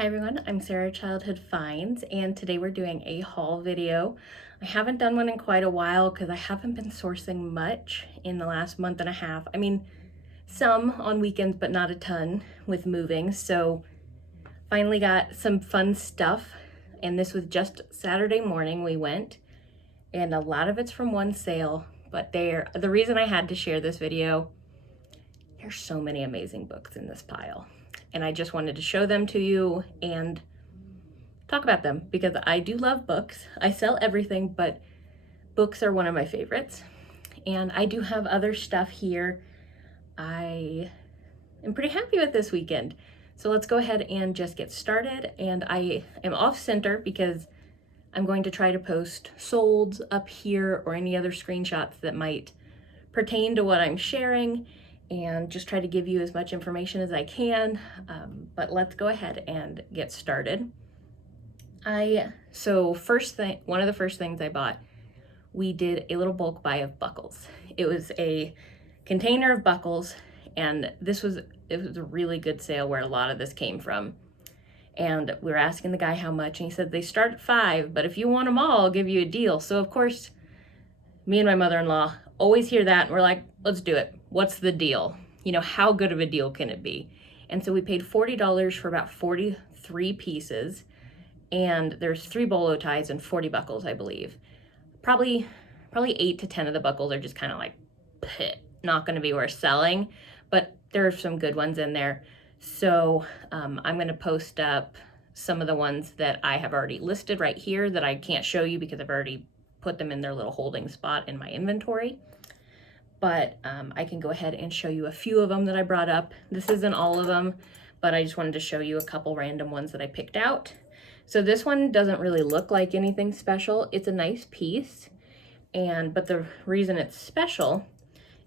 Hi everyone, I'm Sarah Childhood Finds, and today we're doing a haul video. I haven't done one in quite a while because I haven't been sourcing much in the last month and a half. I mean, some on weekends, but not a ton with moving. So finally got some fun stuff, and this was just Saturday morning we went, and a lot of it's from one sale, but the reason I had to share this video, there's so many amazing books in this pile. And I just wanted to show them to you and talk about them because I do love books. I sell everything, but books are one of my favorites. And I do have other stuff here I am pretty happy with this weekend. So let's go ahead and just get started. And I am off center because I'm going to try to post solds up here or any other screenshots that might pertain to what I'm sharing, and just try to give you as much information as I can. But let's go ahead and get started. One of the first things I bought, we did a little bulk buy of buckles. It was a container of buckles, and it was a really good sale where a lot of this came from. And we were asking the guy how much, and he said they start at $5, but if you want them all, I'll give you a deal. So of course, me and my mother-in-law always hear that, and we're like, let's do it. What's the deal? You know, how good of a deal can it be? And so we paid $40 for about 43 pieces, and there's 3 bolo ties and 40 buckles, I believe. Probably 8 to 10 of the buckles are just kind of like, not going to be worth selling, but there are some good ones in there. So I'm going to post up some of the ones that I have already listed right here that I can't show you because I've already put them in their little holding spot in my inventory. But I can go ahead and show you a few of them that I brought up. This isn't all of them, but I just wanted to show you a couple random ones that I picked out. So this one doesn't really look like anything special. It's a nice piece, but the reason it's special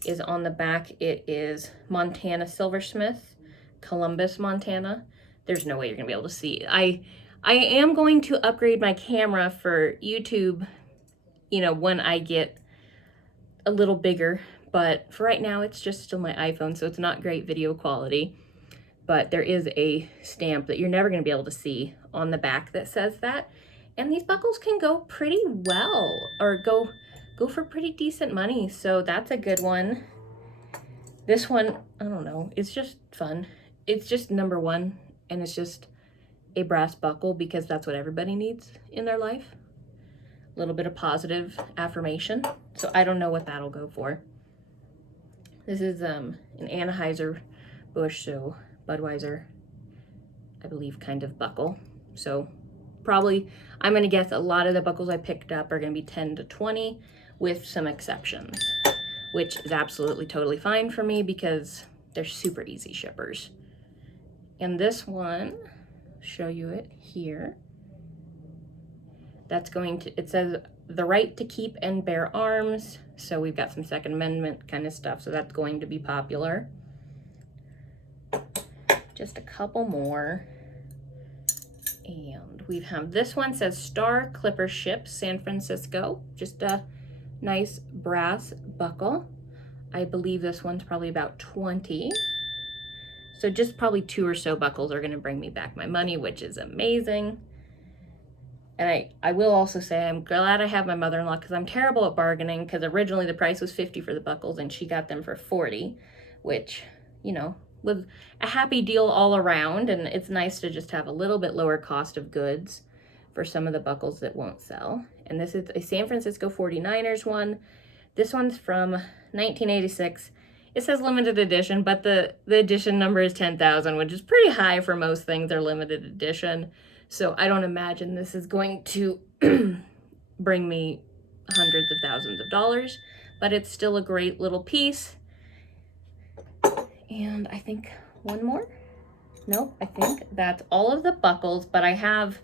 is on the back. It is Montana Silversmith, Columbus, Montana. There's no way you're gonna be able to see. I am going to upgrade my camera for YouTube, when I get a little bigger, but for right now it's just still my iPhone, so it's not great video quality. But there is a stamp that you're never going to be able to see on the back that says that. And these buckles can go pretty well, or go for pretty decent money, so that's a good one. This one, I don't know, it's just fun. It's just number one, and it's just a brass buckle because that's what everybody needs in their life. A little bit of positive affirmation. So I don't know what that'll go for. This is an Anheuser-Busch, so Budweiser, I believe, kind of buckle. So probably, I'm going to guess a lot of the buckles I picked up are going to be 10 to 20 with some exceptions, which is absolutely totally fine for me because they're super easy shippers. And this one, show you it here. It says the right to keep and bear arms. So we've got some Second Amendment kind of stuff. So that's going to be popular. Just a couple more. And we have this one, says Star Clipper Ship, San Francisco. Just a nice brass buckle. I believe this one's probably about 20. So just probably 2 or so buckles are going to bring me back my money, which is amazing. And I will also say I'm glad I have my mother-in-law because I'm terrible at bargaining, because originally the price was $50 for the buckles and she got them for $40, which, was a happy deal all around. And it's nice to just have a little bit lower cost of goods for some of the buckles that won't sell. And this is a San Francisco 49ers one. This one's from 1986. It says limited edition, but the edition number is 10,000, which is pretty high for most things are limited edition. So I don't imagine this is going to bring me hundreds of thousands of dollars, but it's still a great little piece. And I think one more. Nope, I think that's all of the buckles, but I have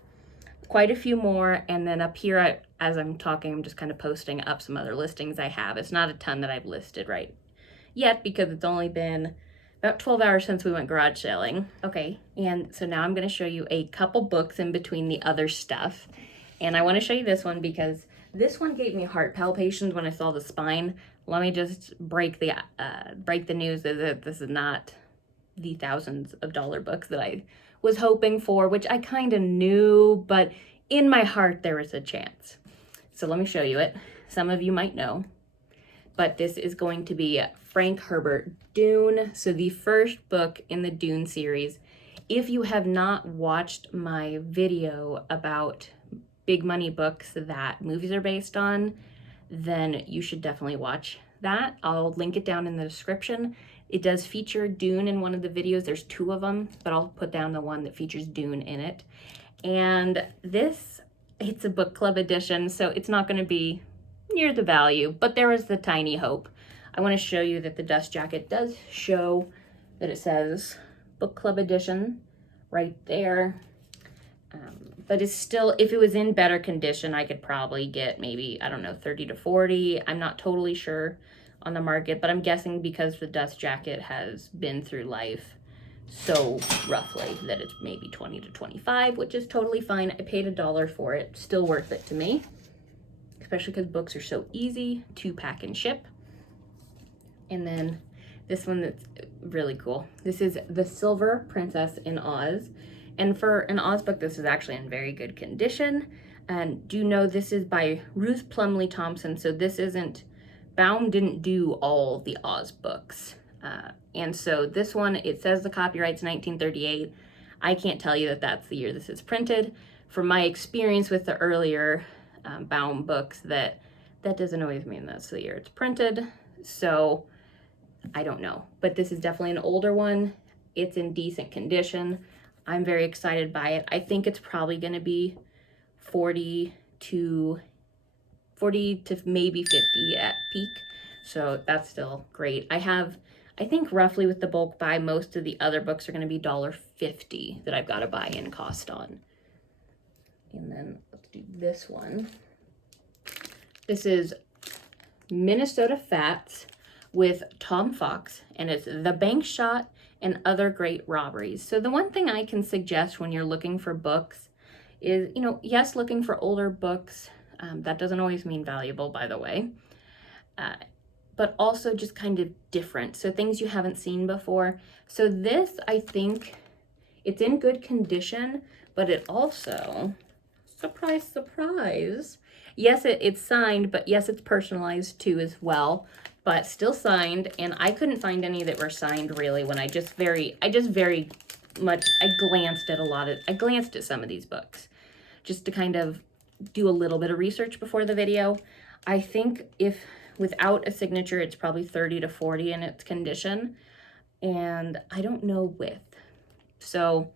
quite a few more. And then up here, as I'm talking, I'm just kind of posting up some other listings I have. It's not a ton that I've listed right yet because it's only been about 12 hours since we went garage sailing. Okay, and so now I'm going to show you a couple books in between the other stuff. And I want to show you this one because this one gave me heart palpitations when I saw the spine. Let me just break the news that this is not the thousands of dollar books that I was hoping for, which I kind of knew, but in my heart there was a chance. So let me show you it. Some of you might know, but this is going to be Frank Herbert, Dune. So the first book in the Dune series. If you have not watched my video about big money books that movies are based on, then you should definitely watch that. I'll link it down in the description. It does feature Dune in one of the videos. There's 2 of them, but I'll put down the one that features Dune in it. And this, it's a book club edition, so it's not going to be near the value, but there is the tiny hope. I want to show you that the dust jacket does show that it says book club edition right there. But it's still, if it was in better condition, I could probably get maybe, I don't know, 30 to 40. I'm not totally sure on the market, but I'm guessing because the dust jacket has been through life so roughly that it's maybe 20 to 25, which is totally fine. I paid $1 for it, still worth it to me, especially because books are so easy to pack and ship. And then this one that's really cool. This is The Silver Princess in Oz. And for an Oz book, this is actually in very good condition. And do you know this is by Ruth Plumley Thompson? So this isn't, Baum didn't do all the Oz books. And so this one, it says the copyright's 1938. I can't tell you that that's the year this is printed. From my experience with the earlier Baum books, that doesn't always mean that's the year it's printed. So I don't know, but this is definitely an older one. It's in decent condition. I'm very excited by it. I think it's probably going to be 40 to maybe 50 at peak. So that's still great. I think roughly with the bulk buy, most of the other books are going to be $1.50 that I've got a buy-in cost on. And then let's do this one. This is Minnesota Fats with Tom Fox, and it's The Bank Shot and Other Great Robberies. So the one thing I can suggest when you're looking for books is, yes, looking for older books. That doesn't always mean valuable, by the way. But also just kind of different. So things you haven't seen before. So this, I think, it's in good condition, but it also, surprise, surprise. Yes, it's signed, but yes, it's personalized too as well, but still signed. And I couldn't find any that were signed really when I glanced at some of these books just to kind of do a little bit of research before the video. I think if without a signature, it's probably 30 to 40 in its condition. And I don't know width. So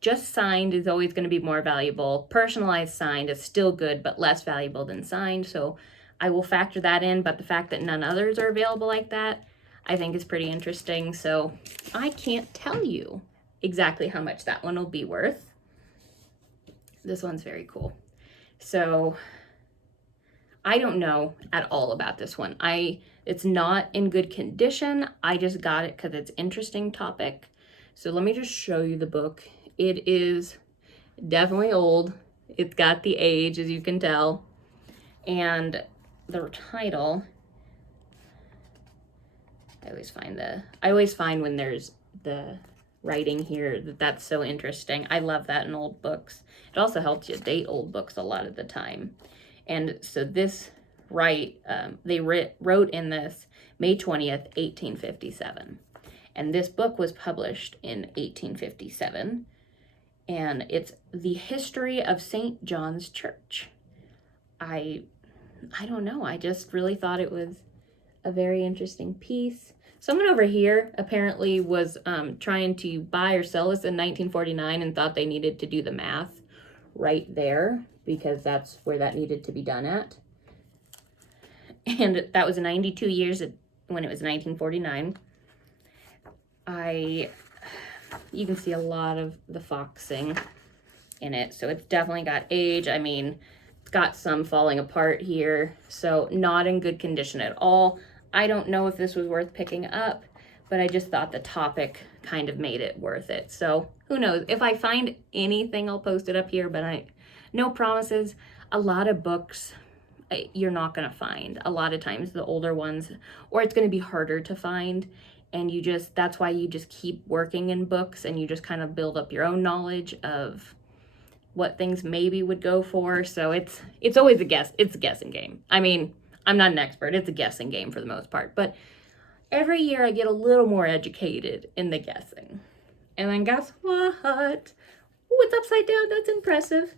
just signed is always going to be more valuable. Personalized signed is still good, but less valuable than signed. So I will factor that in. But the fact that none others are available like that, I think is pretty interesting. So I can't tell you exactly how much that one will be worth. This one's very cool. So I don't know at all about this one. It's not in good condition. I just got it because it's interesting topic. So let me just show you the book. It is definitely old. It's got the age, as you can tell. And the title, I always find when there's the writing here that's so interesting. I love that in old books. It also helps you date old books a lot of the time. And so this they wrote in this May 20th, 1857. And this book was published in 1857. And it's The History of St. John's Church. I don't know. I just really thought it was a very interesting piece. Someone over here apparently was trying to buy or sell this in 1949 and thought they needed to do the math right there, because that's where that needed to be done at. And that was 92 years when it was 1949. You can see a lot of the foxing in it. So it's definitely got age. I mean, it's got some falling apart here. So not in good condition at all. I don't know if this was worth picking up, but I just thought the topic kind of made it worth it. So who knows? If I find anything, I'll post it up here, but no promises. A lot of books you're not going to find. A lot of times the older ones, or it's going to be harder to find. and that's why you just keep working in books, and you just kind of build up your own knowledge of what things maybe would go for. So it's always it's a guessing game. I mean, I'm not an expert, it's a guessing game for the most part, but every year I get a little more educated in the guessing. And then guess what? Oh, it's upside down, that's impressive.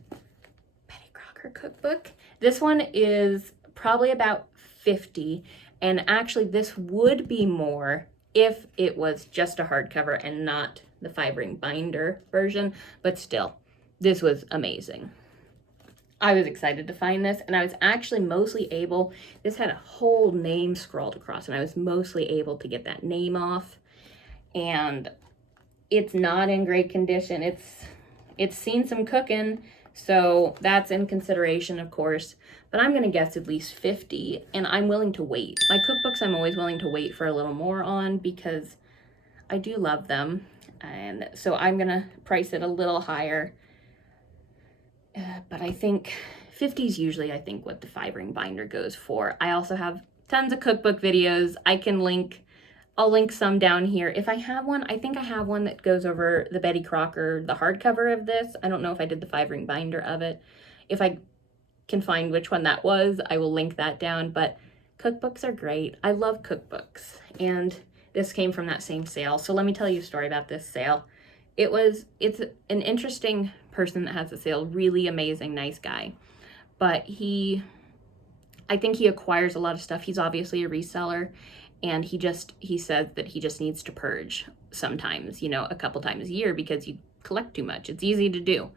Betty Crocker cookbook. This one is probably about 50, and actually this would be more if it was just a hardcover and not the 5-ring binder version, but still, this was amazing. I was excited to find this, and I was actually mostly able, this had a whole name scrawled across, and I was mostly able to get that name off, and it's not in great condition. It's seen some cooking, so that's in consideration, of course, but I'm gonna guess at least 50, and I'm willing to wait. My cookbooks, I'm always willing to wait for a little more on because I do love them, and so I'm gonna price it a little higher. But I think 50 is usually, I think, what the 5-ring binder goes for. I also have tons of cookbook videos. I'll link some down here. If I have one, I think I have one that goes over the Betty Crocker, the hardcover of this. I don't know if I did the 5-ring binder of it. If I can find which one that was, I will link that down. But cookbooks are great. I love cookbooks. And this came from that same sale. So let me tell you a story about this sale. It's an interesting person that has the sale, really amazing, nice guy. But I think he acquires a lot of stuff. He's obviously a reseller, and he says that he just needs to purge sometimes, a couple times a year because you collect too much. It's easy to do.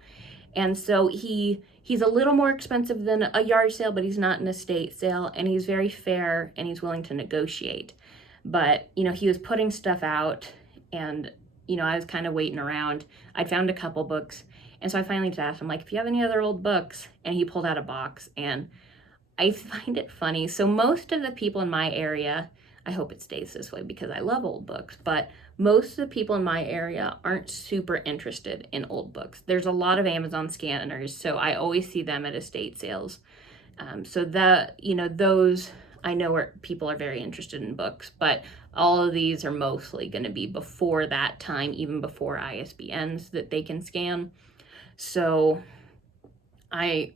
And so he's a little more expensive than a yard sale, but he's not an estate sale, and he's very fair, and he's willing to negotiate. But, he was putting stuff out, and I was kind of waiting around. I'd found a couple books, and so I finally just asked him, like, if you have any other old books, and he pulled out a box, and I find it funny. So most of the people in my area, I hope it stays this way because I love old books, but most of the people in my area aren't super interested in old books. There's a lot of Amazon scanners, so I always see them at estate sales. So those, I know where people are very interested in books, but all of these are mostly going to be before that time, even before ISBNs that they can scan. So I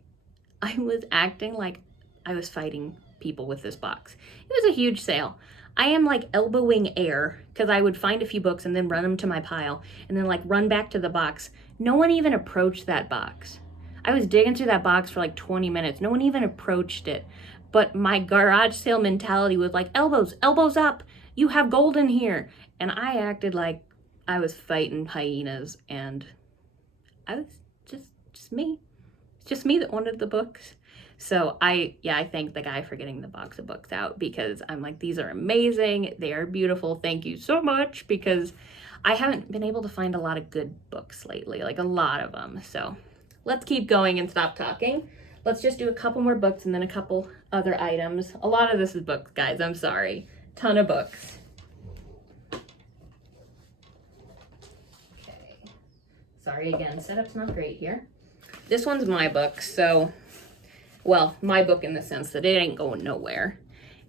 was acting like I was fighting people with this box. It was a huge sale. I am like elbowing air because I would find a few books and then run them to my pile and then like run back to the box. No one even approached that box. I was digging through that box for like 20 minutes. No one even approached it. But my garage sale mentality was like, elbows up. You have gold in here. And I acted like I was fighting hyenas, and I was just me. It's just me that wanted the books. So I thank the guy for getting the box of books out because I'm like, these are amazing. They are beautiful. Thank you so much, because I haven't been able to find a lot of good books lately, like a lot of them. So let's keep going and stop talking. Let's just do a couple more books and then a couple other items. A lot of this is books, guys. I'm sorry. Ton of books. Okay. Sorry again. Setup's not great here. This one's my book. Well, my book in the sense that it ain't going nowhere.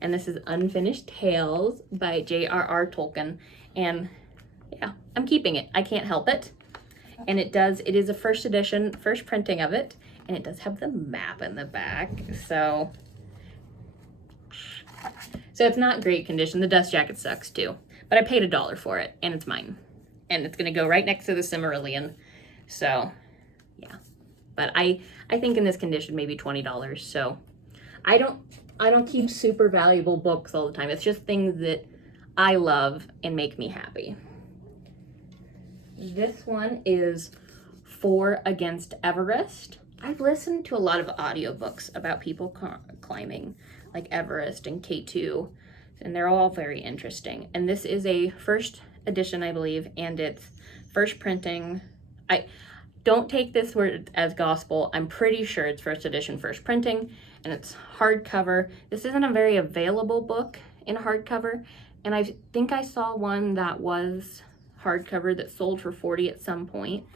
And this is Unfinished Tales by J.R.R. Tolkien. And yeah, I'm keeping it. I can't help it. And it is a first edition, first printing of it. And it does have the map in the back. So it's not great condition. The dust jacket sucks too. But I paid $1 for it, and it's mine. And it's going to go right next to the Cimmerillion. So, yeah. But I think in this condition, maybe $20. So I don't keep super valuable books all the time. It's just things that I love and make me happy. This one is 4 Against Everest. I've listened to a lot of audiobooks about people climbing like Everest and K2, and they're all very interesting. And this is a first edition, I believe, and it's first printing. I don't take this word as gospel. I'm pretty sure it's first edition, first printing, and it's hardcover. This isn't a very available book in hardcover, and I think I saw one that was hardcover that sold for $40 at some point,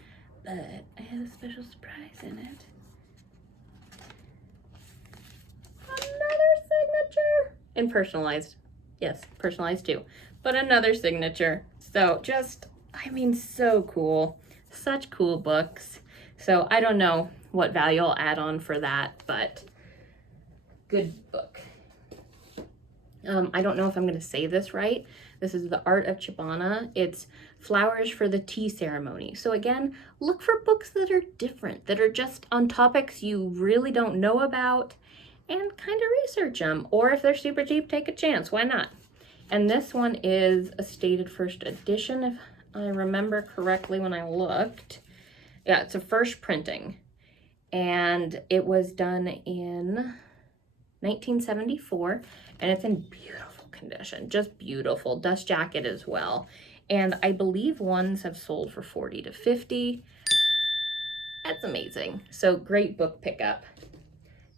but I have a special surprise in it. Another signature! And personalized. Yes, personalized too. but another signature. So just, I mean, so cool. Such cool books. So I don't know what value I'll add on for that, but good book. I don't know if I'm going to say this right. This is The Art of Chibana. It's Flowers for the Tea Ceremony. So again, look for books that are different, that are just on topics you really don't know about, and kind of research them. Or if they're super cheap, take a chance. Why not? And this one is a stated first edition, if I remember correctly when I looked. Yeah, it's a first printing. And it was done in 1974, and it's in beautiful condition, just beautiful. Dust jacket as well. And I believe ones have sold for 40 to 50. That's amazing. So great book pickup.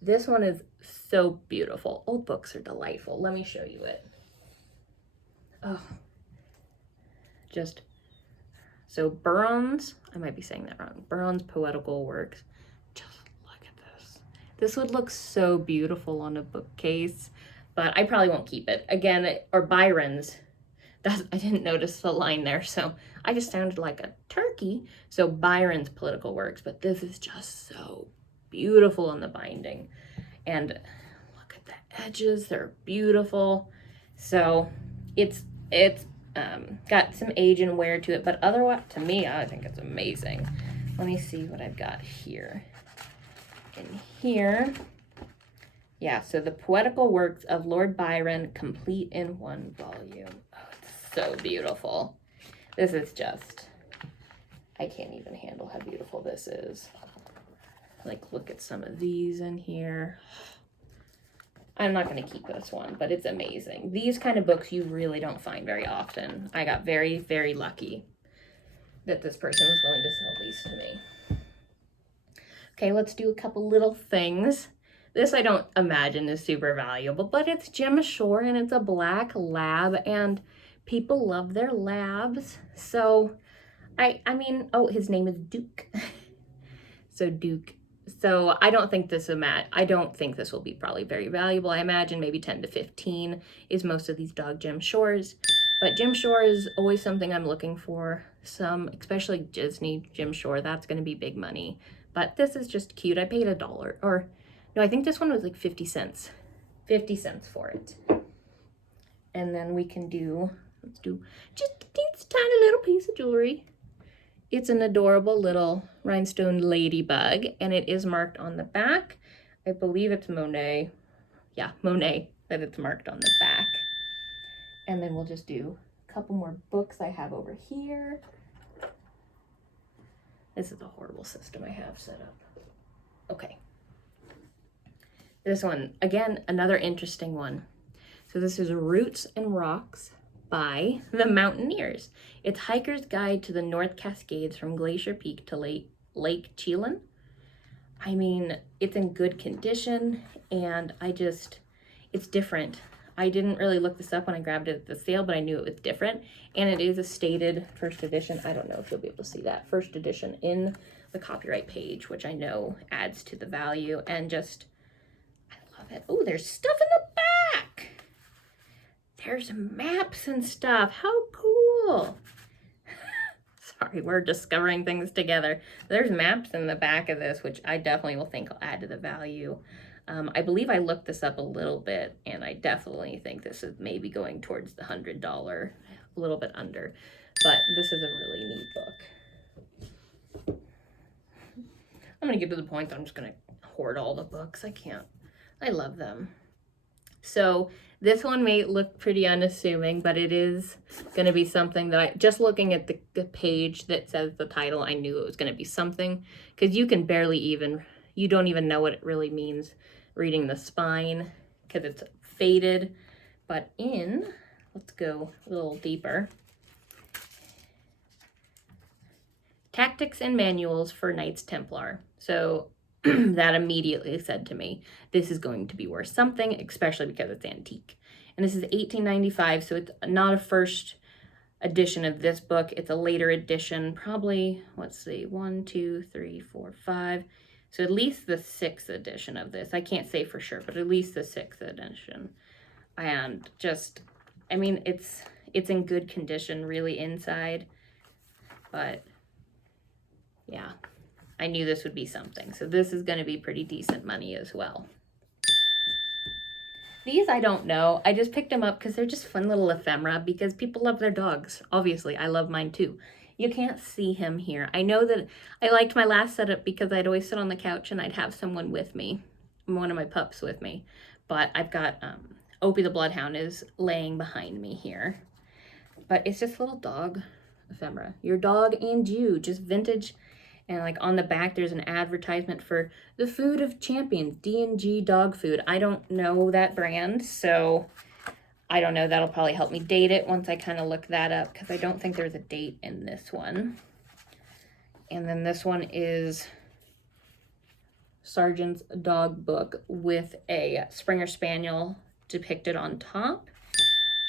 This one is so beautiful. Old books are delightful. Let me show you it. Oh, just so Burns, I might be saying that wrong. Burns Poetical Works. Just look at this. This would look so beautiful on a bookcase, but I probably won't keep it. Again, or Byron's. I didn't notice the line there, so I just sounded like a turkey. So Byron's Political Works, but this is just so beautiful in the binding. And look at the edges, they're beautiful. So it's got some age and wear to it, but otherwise, to me, I think it's amazing. Let me see what I've got here. In here, yeah, so the Poetical Works of Lord Byron, complete in one volume. Oh, it's so beautiful. This is just, I can't even handle how beautiful this is. Like, look at some of these in here. I'm not going to keep this one, but it's amazing. These kind of books you really don't find very often. I got very, very lucky that this person was willing to sell these to me. Okay, let's do a couple little things. This I don't imagine is super valuable, but it's Jim Shore, and it's a black lab, and people love their labs. So, I mean, oh, his name is Duke. So Duke. So I don't think this will be probably very valuable. I imagine maybe 10 to 15 is most of these dog Jim Shores. But Jim Shore is always something I'm looking for. Especially Disney Jim Shore, that's going to be big money. But this is just cute. I paid $1, or no, I think this one was like 50 cents. 50 cents for it. And then let's do just a tiny little piece of jewelry. It's an adorable little rhinestone ladybug, and it is marked on the back. I believe it's Monet. Yeah, Monet, that it's marked on the back. And then we'll just do a couple more books I have over here. This is a horrible system I have set up. Okay. This one, again, another interesting one. So this is Roots and Rocks by the Mountaineers. It's Hiker's Guide to the North Cascades from Glacier Peak to Lake Chelan. I mean, it's in good condition, and it's different. I didn't really look this up when I grabbed it at the sale, but I knew it was different, and it is a stated first edition. I don't know if you'll be able to see that. First edition in the copyright page, which I know adds to the value, and just, I love it. Oh, there's stuff in the back. There's maps and stuff. How cool. Sorry, we're discovering things together. There's maps in the back of this, which I definitely will think will add to the value. I believe I looked this up a little bit, and I definitely think this is maybe going towards the $100, a little bit under. But this is a really neat book. I'm going to get to the point that I'm just going to hoard all the books. I love them. So this one may look pretty unassuming, but it is going to be something that just looking at the page that says the title, I knew it was going to be something, because you can you don't even know what it really means reading the spine, because it's faded. But let's go a little deeper. Tactics and Manuals for Knights Templar. So that immediately said to me, this is going to be worth something, especially because it's antique. And this is $18.95, so it's not a first edition of this book. It's a later edition, probably, let's see, 1, 2, 3, 4, 5. So at least the 6th edition of this. I can't say for sure, but at least the 6th edition. And just, I mean, it's It's in good condition, really, inside. But yeah, I knew this would be something. So this is going to be pretty decent money as well. These I don't know. I just picked them up because they're just fun little ephemera because people love their dogs. Obviously, I love mine too. You can't see him here. I know that I liked my last setup because I'd always sit on the couch and I'd have someone with me, one of my pups with me. But I've got Opie the Bloodhound is laying behind me here. But it's just little dog ephemera. Your dog and you, just vintage. And like on the back, there's an advertisement for the food of champions, D&G dog food. I don't know that brand, so I don't know. That'll probably help me date it once I kind of look that up, because I don't think there's a date in this one. And then this one is Sargent's dog book with a Springer Spaniel depicted on top.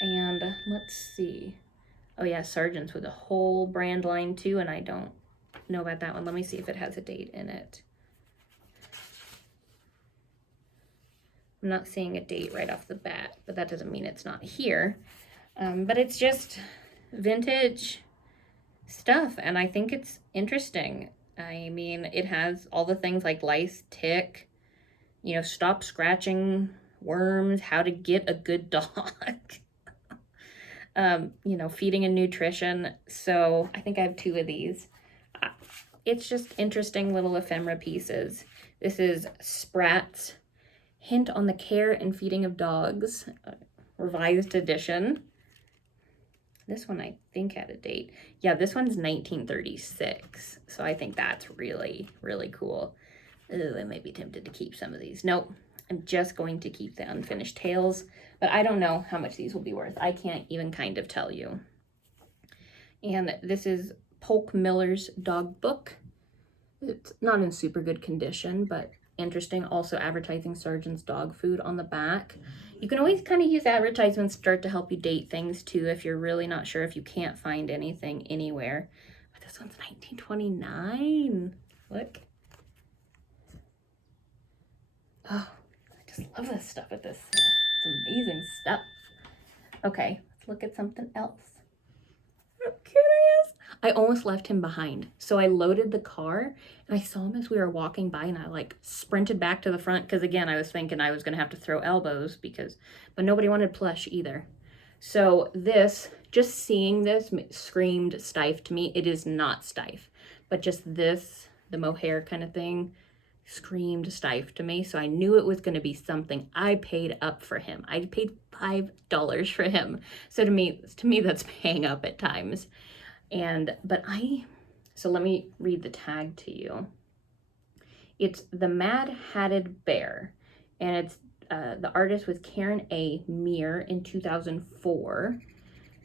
And let's see. Oh yeah, Sargent's with a whole brand line too, and I don't know about that one. Let me see if it has a date in it. I'm not seeing a date right off the bat, but that doesn't mean it's not here. But it's just vintage stuff, and I think it's interesting. I mean, it has all the things like lice, tick, you know, stop scratching, worms, how to get a good dog, you know, feeding and nutrition. So I think I have 2 of these. It's just interesting little ephemera pieces. This is Sprat's Hint on the Care and Feeding of Dogs, revised edition. This one I think had a date. Yeah, this one's 1936. So I think that's really, really cool. Ooh, I might be tempted to keep some of these. Nope, I'm just going to keep the unfinished tails, but I don't know how much these will be worth. I can't even kind of tell you. And this is Polk Miller's dog book. It's not in super good condition, but interesting. Also advertising Sargent's dog food on the back. You can always kind of use advertisements start to help you date things too if you're really not sure, if you can't find anything anywhere. But this one's 1929. Look. Oh, I just love this stuff with this. It's amazing stuff. Okay, let's look at something else. I'm curious. I almost left him behind. So I loaded the car and I saw him as we were walking by, and I like sprinted back to the front because again, I was thinking I was going to have to throw elbows but nobody wanted plush either. So this, just seeing this screamed Steiff to me. It is not Steiff, but just this, the mohair kind of thing, screamed Steiff to me. So I knew it was going to be something. I paid up for him. I paid $5 for him. So to me that's paying up at times. So let me read the tag to you. It's The Mad Hatted Bear, and it's the artist was Karen A. Meir in 2004.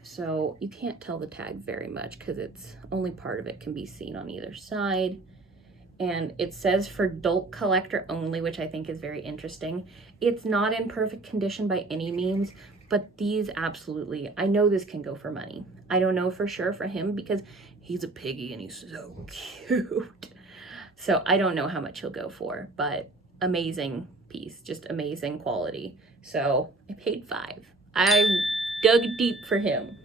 So you can't tell the tag very much because it's only part of it can be seen on either side. And it says for adult collector only, which I think is very interesting. It's not in perfect condition by any means, but these absolutely, I know this can go for money. I don't know for sure for him because he's a piggy and he's so cute. So I don't know how much he'll go for, but amazing piece, just amazing quality. So I paid $5. I dug deep for him.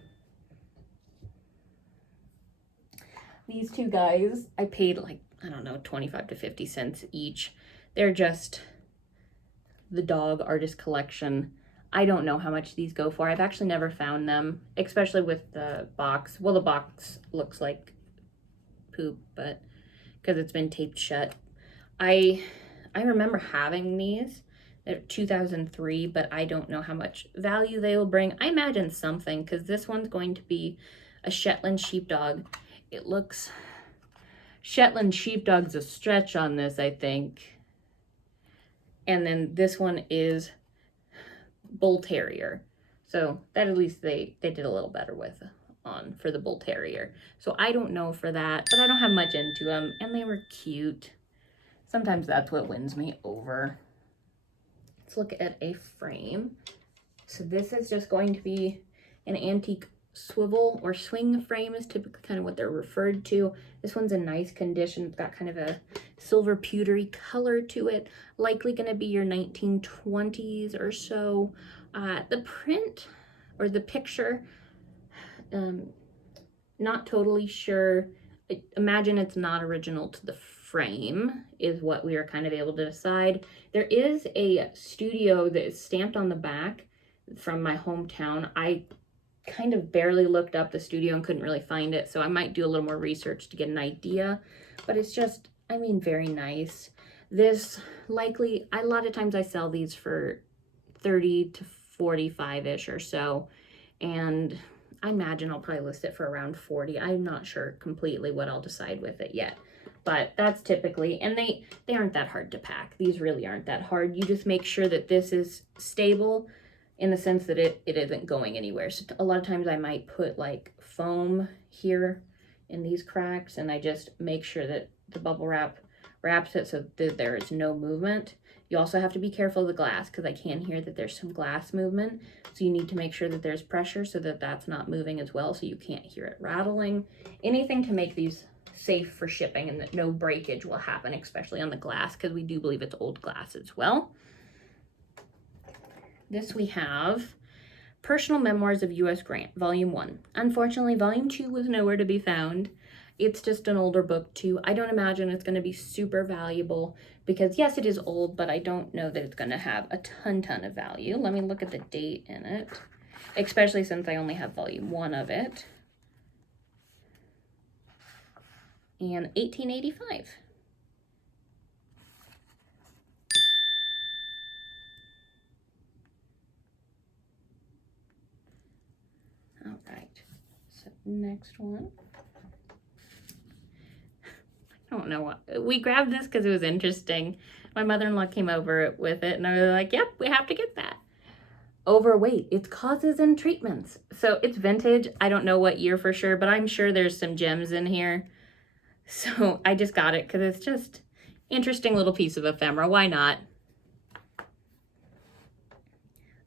These 2 guys, I paid like, I don't know, 25 to 50 cents each. They're just the dog artist collection. I don't know how much these go for. I've actually never found them, especially with the box. Well, the box looks like poop, but because it's been taped shut. I remember having these. They're 2003, but I don't know how much value they will bring. I imagine something, because this one's going to be a Shetland sheepdog. It looks... Shetland sheepdog's a stretch on this, I think. And then this one is Bull Terrier. So that at least they did a little better with for the Bull Terrier. So I don't know for that, but I don't have much into them, and they were cute. Sometimes that's what wins me over. Let's look at a frame. So this is just going to be an antique swivel or swing frame is typically kind of what they're referred to. This one's in nice condition. It's got kind of a silver pewtery color to it. Likely going to be your 1920s or so. The print or the picture Not totally sure. I imagine it's not original to the frame is what we are kind of able to decide. There is a studio that is stamped on the back from my hometown. I kind of barely looked up the studio and couldn't really find it, so I might do a little more research to get an idea, but it's just, I mean, very nice. This likely, a lot of times I sell these for 30 to 45-ish or so, and I imagine I'll probably list it for around 40. I'm not sure completely what I'll decide with it yet, but that's typically, and they aren't that hard to pack. These really aren't that hard. You just make sure that this is stable in the sense that it isn't going anywhere. So a lot of times I might put like foam here in these cracks, and I just make sure that the bubble wrap wraps it so that there is no movement. You also have to be careful of the glass because I can hear that there's some glass movement. So you need to make sure that there's pressure so that that's not moving as well, so you can't hear it rattling. Anything to make these safe for shipping and that no breakage will happen, especially on the glass, because we do believe it's old glass as well. This we have Personal Memoirs of U.S. Grant, Volume 1. Unfortunately, Volume 2 was nowhere to be found. It's just an older book too. I don't imagine it's going to be super valuable because yes, it is old, but I don't know that it's going to have a ton of value. Let me look at the date in it, especially since I only have Volume 1 of it. And 1885. All right, so next one. I don't know what, we grabbed this because it was interesting. My mother-in-law came over with it and I was like, yep, we have to get that. Overweight, its causes and treatments. So it's vintage. I don't know what year for sure, but I'm sure there's some gems in here. So I just got it because it's just interesting little piece of ephemera. Why not?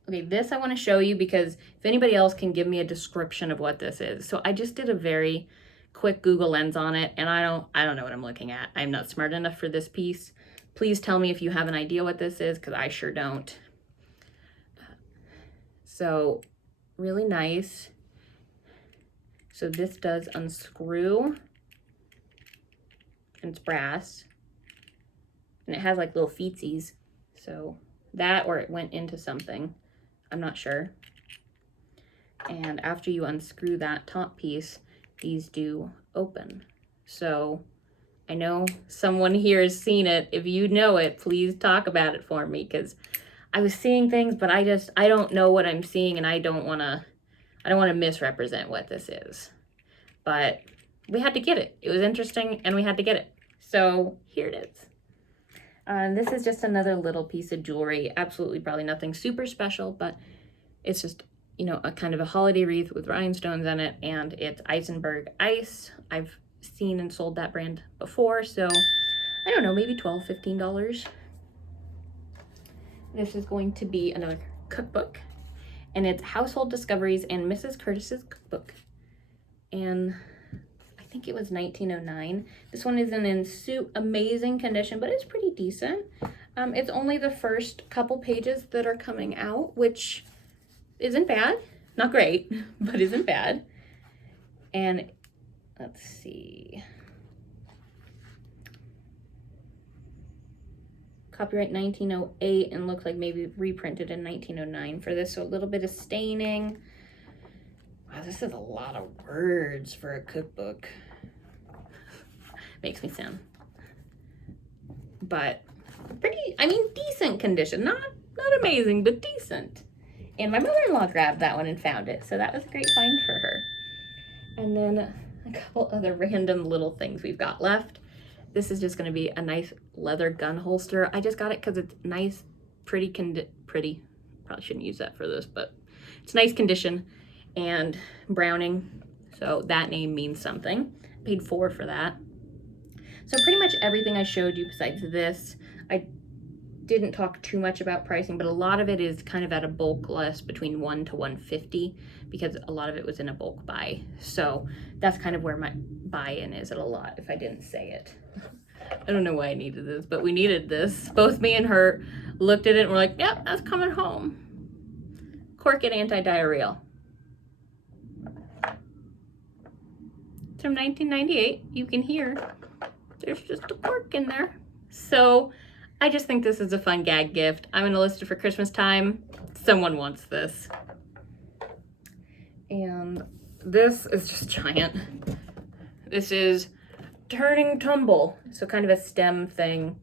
Okay, this I want to show you because if anybody else can give me a description of what this is. So I just did a very quick Google lens on it, and I don't know what I'm looking at. I'm not smart enough for this piece. Please tell me if you have an idea what this is, because I sure don't. So really nice. So this does unscrew, and it's brass, and it has like little feetsies. So that, or it went into something, I'm not sure. And after you unscrew that top piece, these do open. So I know someone here has seen it. If you know it, please talk about it for me, because I was seeing things, but I don't know what I'm seeing, and I don't want to misrepresent what this is. But we had to get it. It was interesting, and we had to get it. So here it is. This is just another little piece of jewelry. Absolutely probably nothing super special, but it's just, you know, a kind of a holiday wreath with rhinestones in it, and it's Eisenberg Ice. I've seen and sold that brand before, so I don't know, maybe $12, $15. This is going to be another cookbook, and it's Household Discoveries and Mrs. Curtis's Cookbook. And I think it was 1909. This one isn't in amazing condition, but it's pretty decent. It's only the first couple pages that are coming out, which isn't bad. Not great, but isn't bad. And let's see. Copyright 1908, and looks like maybe reprinted in 1909 for this. So a little bit of staining. Wow, this is a lot of words for a cookbook. Makes me sound. But pretty, I mean, decent condition. Not amazing, but decent. And my mother-in-law grabbed that one and found it, so that was a great find for her. And then a couple other random little things we've got left. This is just going to be a nice leather gun holster. I just got it because it's nice, pretty, probably shouldn't use that for this, but it's nice condition and browning, so that name means something. Paid $4 for that. So pretty much everything I showed you besides this, I didn't talk too much about pricing, but a lot of it is kind of at a bulk list between $1 to $150 because a lot of it was in a bulk buy. So that's kind of where my buy-in is at a lot, if I didn't say it. I don't know why I needed this, but we needed this. Both me and her looked at it and we're like, yep, that's coming home. Cork It Anti-Diarrheal. from 1998. You can hear there's just a cork in there. So I just think this is a fun gag gift. I'm gonna list it for Christmas time. Someone wants this. And this is just giant. This is Turning Tumble. So kind of a STEM thing.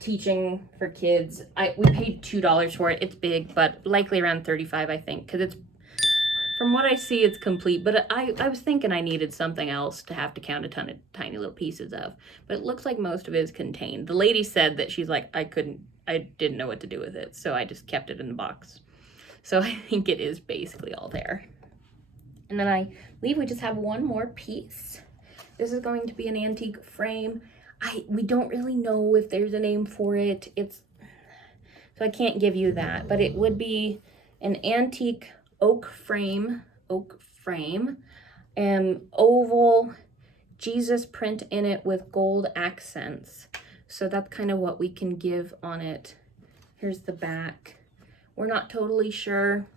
Teaching for kids. We paid $2 for it. It's big, but likely around $35, I think, because it's, from what I see, it's complete. But I was thinking I needed something else to have to count a ton of tiny little pieces of. But it looks like most of it is contained. The lady said that she's like, I didn't know what to do with it, so I just kept it in the box. So I think it is basically all there. And then I believe we just have one more piece. This is going to be an antique frame. We don't really know if there's a name for it. So I can't give you that, but it would be an antique oak frame, and oval Jesus print in it with gold accents. So that's kind of what we can give on it. Here's the back. We're not totally sure.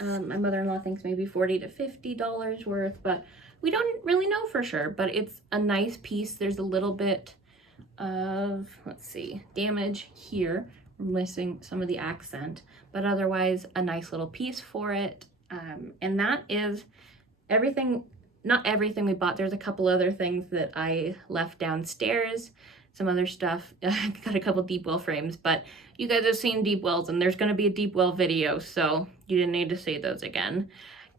My mother-in-law thinks maybe $40 to $50 worth, but we don't really know for sure. But it's a nice piece. There's a little bit of, let's see, damage here. We're missing some of the accent, but otherwise a nice little piece for it. And that is everything, not everything we bought. There's a couple other things that I left downstairs, some other stuff. I got a couple deep well frames, but you guys have seen deep wells and there's going to be a deep well video, so you didn't need to see those again.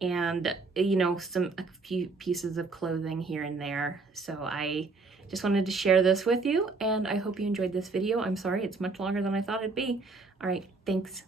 And, you know, a few pieces of clothing here and there. So I just wanted to share this with you, and I hope you enjoyed this video. I'm sorry it's much longer than I thought it'd be. All right, thanks.